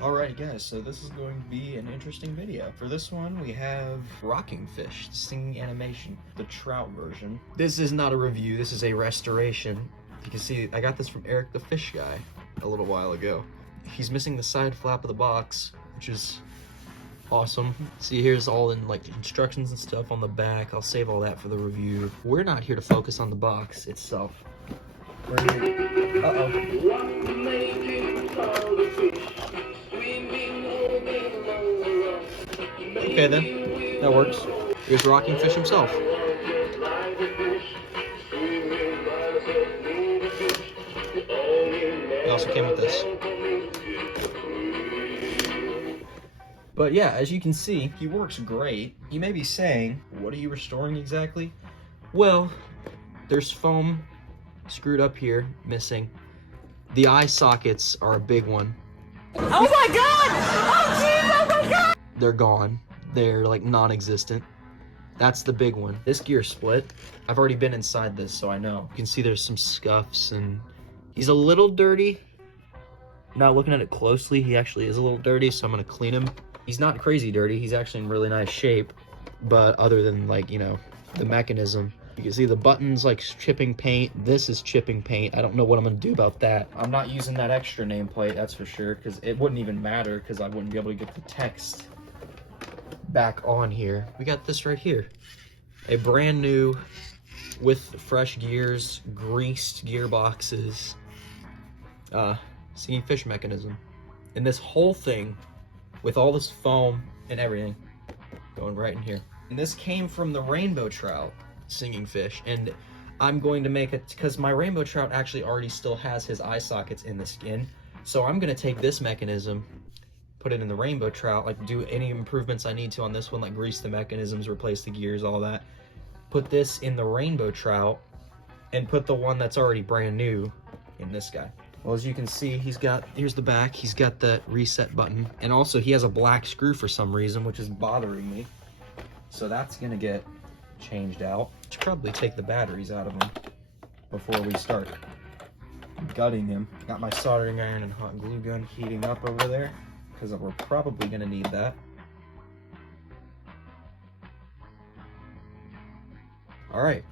Alright guys, so this is going to be an interesting video. For this one, we have Rocking Fish, singing animation, the Trout version. This is not a review, this is a restoration. You can see, I got this from Eric the Fish Guy a little while ago. He's missing the side flap of the box, which is awesome. See, here's all in like instructions and stuff on the back. I'll save all that for the review. We're not here to focus on the box itself. We're here. Okay then, that works. Here's Rocking Fish himself. He also came with this. But yeah, as you can see, he works great. You may be saying, what are you restoring exactly? Well, there's foam screwed up here, missing. The eye sockets are a big one. Oh my god! Oh jeez, oh my god! They're gone. They're like non-existent. That's the big one. This gear split. I've already been inside this, so I know. You can see there's some scuffs and he's a little dirty. Now looking at it closely, he actually is a little dirty, so I'm gonna clean him. He's not crazy dirty. He's actually in really nice shape, but other than like, you know, the mechanism, you can see the buttons like chipping paint. This is chipping paint. I don't know what I'm gonna do about that. I'm not using that extra nameplate, that's for sure, because it wouldn't even matter because I wouldn't be able to get the text back on here. We got this right here. A brand new, with fresh gears, greased gearboxes, singing fish mechanism. And this whole thing, with all this foam and everything, going right in here. And this came from the Rainbow Trout singing fish, and I'm going to make it, because my Rainbow Trout actually already still has his eye sockets in the skin, so I'm gonna take this mechanism, put it in the Rainbow Trout, like do any improvements I need to on this one, like grease the mechanisms, replace the gears, all that. Put this in the Rainbow Trout, and put the one that's already brand new in this guy. Well, as you can see, here's the back, he's got that reset button, and also he has a black screw for some reason, which is bothering me. So that's gonna get changed out. Should probably take the batteries out of him before we start gutting him. Got my soldering iron and hot glue gun heating up over there, because we're probably gonna need that. All right,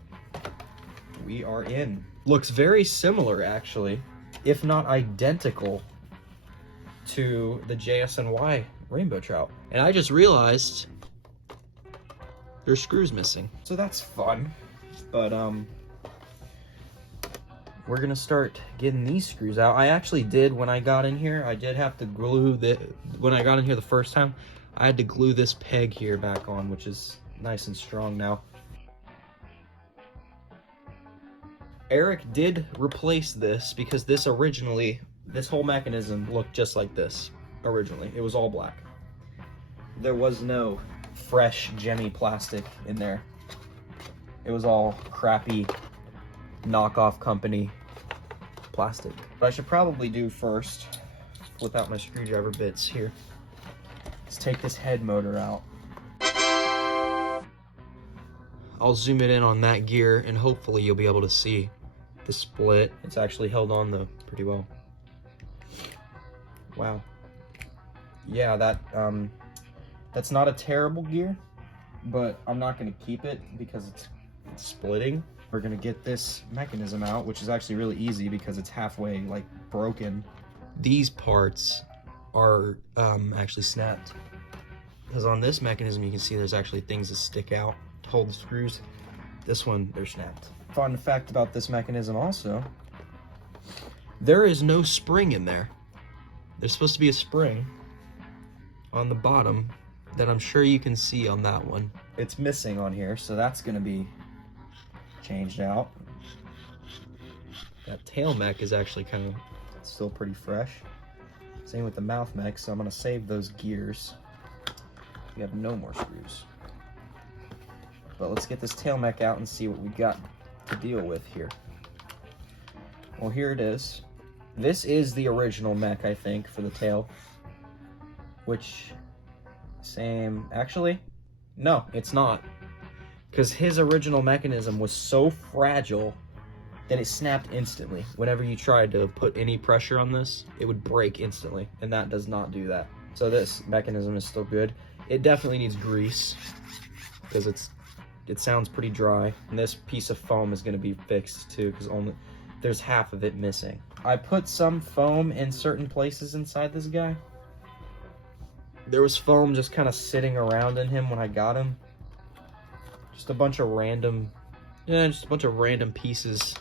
we are in. Looks very similar, actually, if not identical, to the JSNY Rainbow Trout. And I just realized there's screws missing. So that's fun, but we're gonna start getting these screws out. I actually did, when I got in here, I did have to glue when I got in here the first time, I had to glue this peg here back on, which is nice and strong now. Eric did replace this because this whole mechanism looked just like this originally. It was all black. There was no fresh gemmy plastic in there. It was all crappy knockoff company plastic. What I should probably do first, without my screwdriver bits here, is take this head motor out. I'll zoom it in on that gear and hopefully you'll be able to see the split. It's actually held on though pretty well. Wow. Yeah, that's not a terrible gear, but I'm not gonna keep it because it's splitting. We're gonna get this mechanism out, which is actually really easy because it's halfway like broken. These parts are actually snapped, because on this mechanism you can see there's actually things that stick out to hold the screws. This one, they're snapped. Fun fact about this mechanism also, there is no spring in there. There's supposed to be a spring on the bottom that I'm sure you can see on that one. It's missing on here, so that's gonna be changed out. That tail mech is actually kind of still pretty fresh. Same with the mouth mech, so I'm gonna save those gears. We have no more screws. But let's get this tail mech out and see what we got to deal with here. Well, here it is. This is the original mech, I think, for the tail. Which, actually, no, it's not. Because his original mechanism was so fragile then it snapped instantly. Whenever you tried to put any pressure on this, it would break instantly, and that does not do that. So this mechanism is still good. It definitely needs grease because it sounds pretty dry. And this piece of foam is gonna be fixed too because there's half of it missing. I put some foam in certain places inside this guy. There was foam just kind of sitting around in him when I got him. Just a bunch of random pieces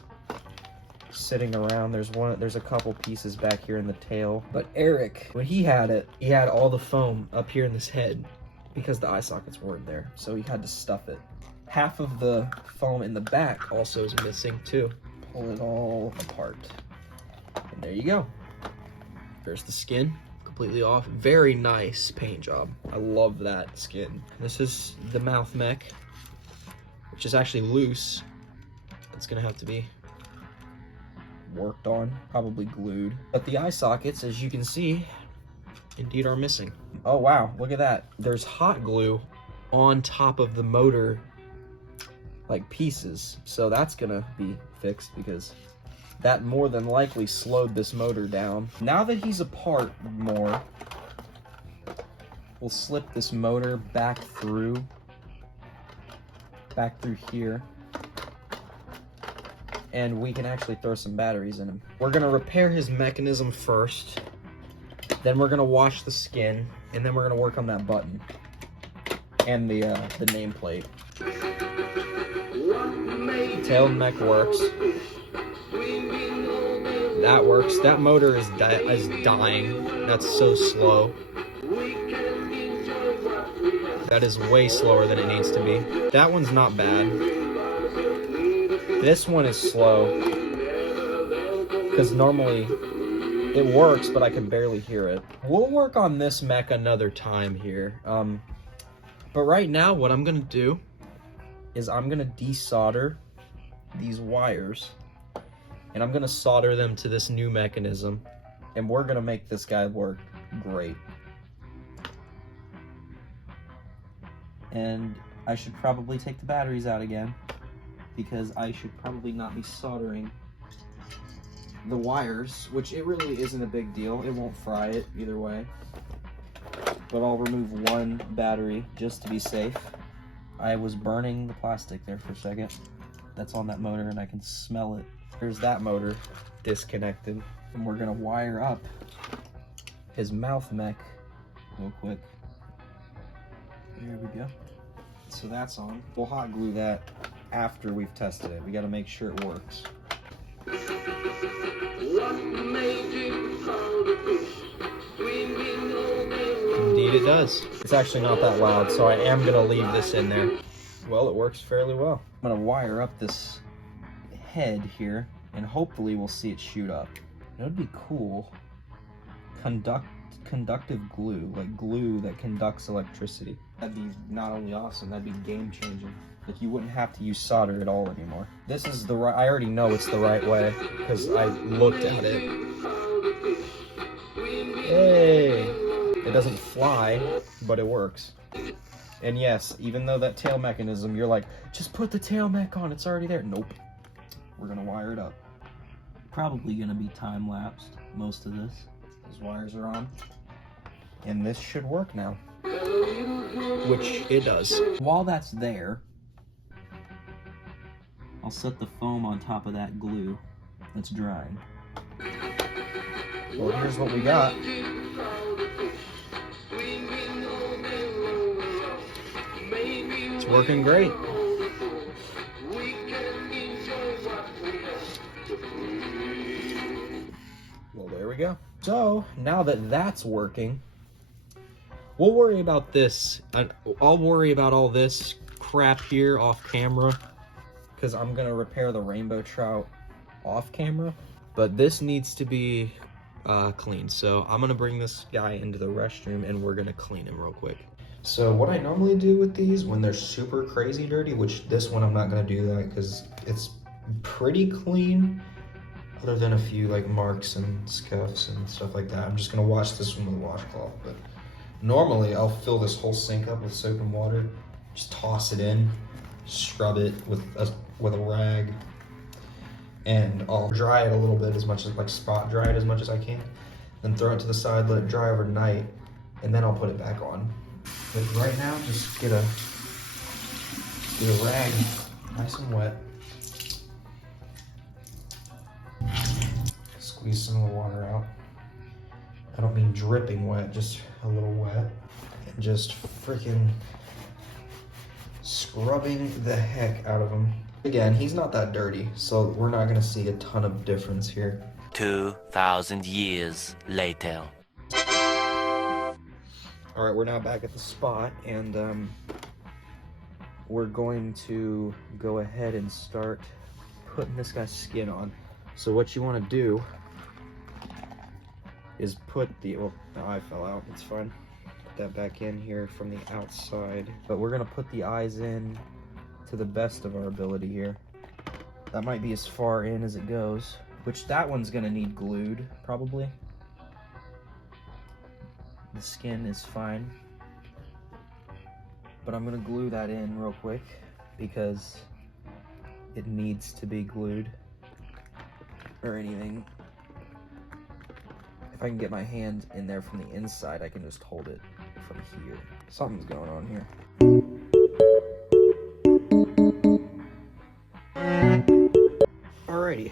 sitting around. There's a couple pieces back here in the tail. But Eric, when he had it, he had all the foam up here in this head because the eye sockets weren't there. So he had to stuff it. Half of the foam in the back also is missing too. Pull it all apart. And there you go. There's the skin, completely off. Very nice paint job. I love that skin. This is the mouth mech, which is actually loose. It's gonna have to be worked on, probably glued. But the eye sockets, as you can see, indeed are missing. Oh wow, look at that. There's hot glue on top of the motor like pieces. So that's gonna be fixed because that more than likely slowed this motor down. Now that he's apart more, we'll slip this motor back through here, and we can actually throw some batteries in him. We're gonna repair his mechanism first, then we're gonna wash the skin, and then we're gonna work on that button and the nameplate. Tail mech works. That works. That motor is dying. That's so slow. That is way slower than it needs to be. That one's not bad. This one is slow because normally it works, but I can barely hear it. We'll work on this mech another time here. But right now, what I'm gonna do is I'm gonna desolder these wires, and I'm gonna solder them to this new mechanism, and we're gonna make this guy work great. And I should probably take the batteries out again because I should probably not be soldering the wires, which it really isn't a big deal. It won't fry it either way. But I'll remove one battery just to be safe. I was burning the plastic there for a second. That's on that motor and I can smell it. There's that motor disconnected. And we're gonna wire up his mouth mech real quick. There we go. So that's on. We'll hot glue that after we've tested it. We gotta make sure it works. Indeed it does. It's actually not that loud, so I am gonna leave this in there. Well, it works fairly well. I'm gonna wire up this head here, and hopefully we'll see it shoot up. It would be cool. Conductive glue, like glue that conducts electricity. That'd be not only awesome, that'd be game changing. Like you wouldn't have to use solder at all anymore. This is the right, I already know it's the right way because I looked at it. Hey! It doesn't fly, but it works. And yes, even though that tail mechanism, you're like, just put the tail mech on, it's already there. Nope. We're gonna wire it up. Probably gonna be time-lapsed, most of this. Those wires are on. And this should work now. Which it does. While that's there, I'll set the foam on top of that glue that's drying. Well, here's what we got. It's working great. Well, there we go. So, now that that's working, we'll worry about this. I'll worry about all this crap here off camera because I'm going to repair the rainbow trout off camera. But this needs to be cleaned. So I'm going to bring this guy into the restroom and we're going to clean him real quick. So what I normally do with these when they're super crazy dirty, which this one I'm not going to do that because it's pretty clean. Other than a few like marks and scuffs and stuff like that. I'm just gonna wash this one with a washcloth. But normally I'll fill this whole sink up with soap and water, just toss it in, scrub it with a rag, and I'll dry it a little bit, as much as, like, spot dry it as much as I can, then throw it to the side, let it dry overnight, and then I'll put it back on. But right now, just get a rag, nice and wet. Squeeze some of the water out. I don't mean dripping wet, just a little wet. And just freaking scrubbing the heck out of him. Again, he's not that dirty, so we're not gonna see a ton of difference here. 2,000 years later. All right, we're now back at the spot, and we're going to go ahead and start putting this guy's skin on. So what you want to do is put the, well, the eye fell out, it's fine. Put that back in here from the outside. But we're gonna put the eyes in to the best of our ability here. That might be as far in as it goes, which that one's gonna need glued, probably. The skin is fine. But I'm gonna glue that in real quick because it needs to be glued or anything. If I can get my hand in there from the inside, I can just hold it from here. Something's going on here. Alrighty,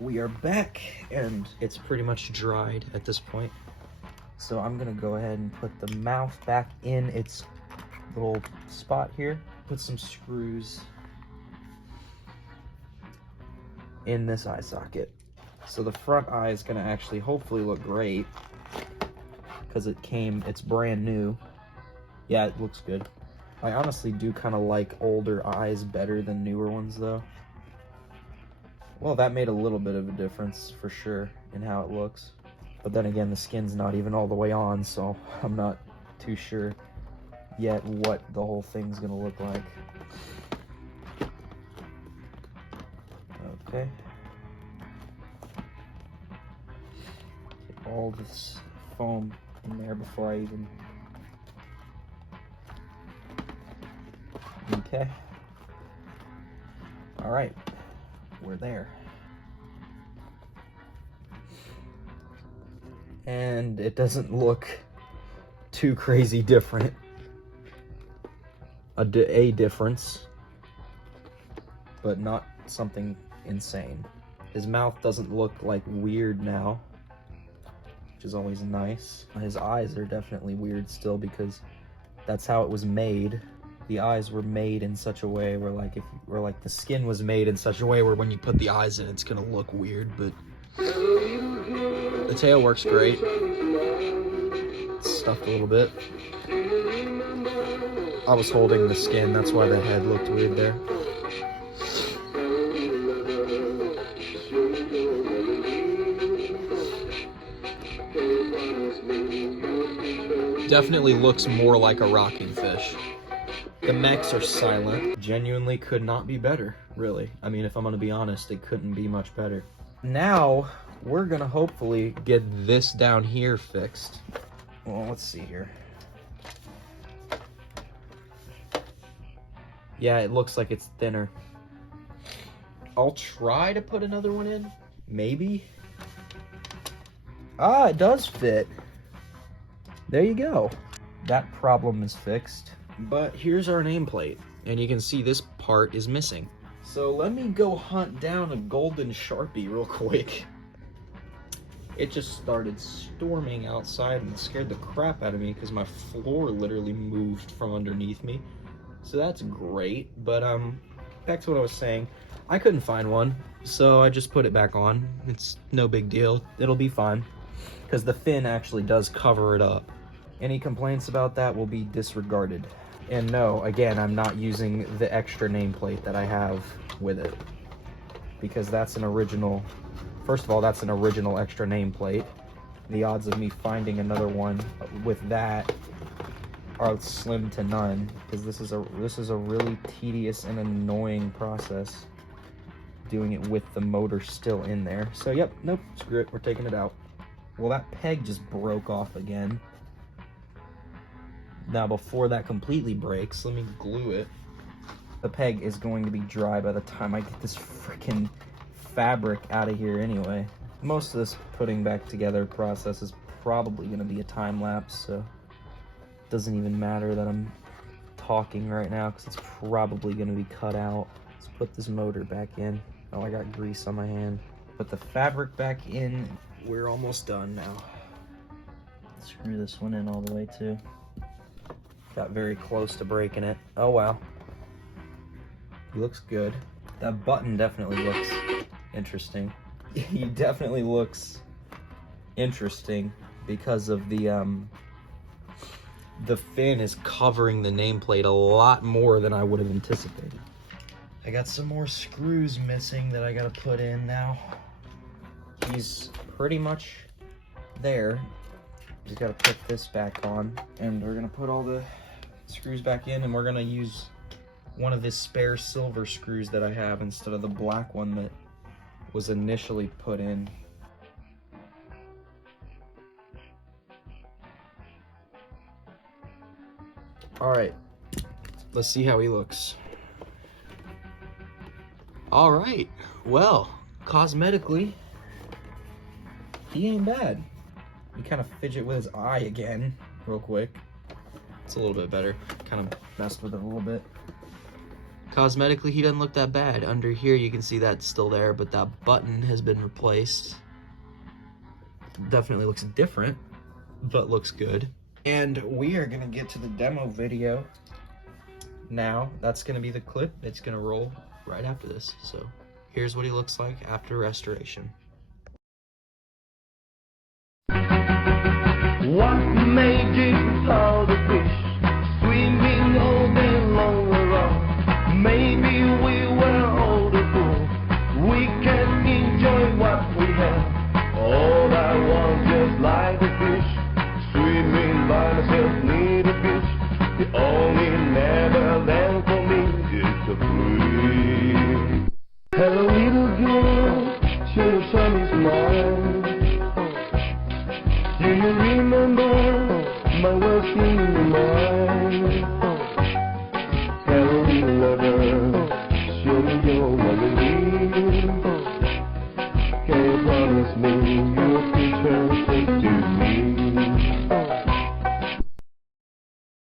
we are back and it's pretty much dried at this point. So I'm gonna go ahead and put the mouth back in its little spot here. Put some screws in this eye socket. So the front eye is gonna actually hopefully look great because it's brand new. Yeah, it looks good. I honestly do kind of like older eyes better than newer ones though. Well, that made a little bit of a difference for sure in how it looks. But then again, the skin's not even all the way on, so I'm not too sure yet what the whole thing's gonna look like. Okay. Get all this foam in there before I even... Okay. All right, we're there. And it doesn't look too crazy different. A difference, but not something insane. His mouth doesn't look like weird now, which is always nice. His eyes are definitely weird still because that's how it was made. The eyes were made in such a way where like the skin was made in such a way where when you put the eyes in, it's gonna look weird, but the tail works great. It's stuffed a little bit. I was holding the skin, that's why the head looked weird there. Definitely looks more like a rocking fish. The mechs are silent. Genuinely could not be better, really. I mean, if I'm gonna be honest, it couldn't be much better. Now, we're gonna hopefully get this down here fixed. Well, let's see here. Yeah, it looks like it's thinner. I'll try to put another one in, maybe. Ah, it does fit. There you go. That problem is fixed. But here's our nameplate, and you can see this part is missing. So let me go hunt down a golden Sharpie real quick. It just started storming outside and scared the crap out of me because my floor literally moved from underneath me. So that's great, but back to what I was saying. I couldn't find one, so I just put it back on. It's no big deal. It'll be fine because the fin actually does cover it up. Any complaints about that will be disregarded. And no, again, I'm not using the extra nameplate that I have with it because that's an original. First of all, that's an original extra nameplate. The odds of me finding another one with that are slim to none because this is a really tedious and annoying process doing it with the motor still in there. So yep, nope, screw it, we're taking it out. Well, that peg just broke off again. Now before that completely breaks, let me glue it. The peg is going to be dry by the time I get this freaking fabric out of here anyway. Most of this putting back together process is probably going to be a time lapse, so it doesn't even matter that I'm talking right now because it's probably going to be cut out. Let's put this motor back in. Oh, I got grease on my hand. Put the fabric back in. We're almost done now. Screw this one in all the way too. Got very close to breaking it. Oh wow. He looks good. That button definitely looks interesting. He definitely looks interesting because of the fin is covering the nameplate a lot more than I would have anticipated. I got some more screws missing that I gotta put in now. He's pretty much there. Just gotta put this back on, and we're gonna put all the screws back in, and we're gonna use one of the spare silver screws that I have instead of the black one that was initially put in. All right, let's see how he looks. All right, well, cosmetically, he ain't bad. You kind of fidget with his eye again, real quick. It's a little bit better. Kind of messed with it a little bit. Cosmetically, he doesn't look that bad. Under here, you can see that's still there, but that button has been replaced. Definitely looks different, but looks good. And we are gonna get to the demo video now. That's gonna be the clip. It's gonna roll right after this. So here's what he looks like after restoration. What made you saw the fish swimming all day long around? Maybe we were all the fools. We can enjoy what we have. All I want just like a fish, swimming by myself near the beach. The only Neverland for me is the blue. Hello little girl, show show me smile. Do you remember my words in the morning?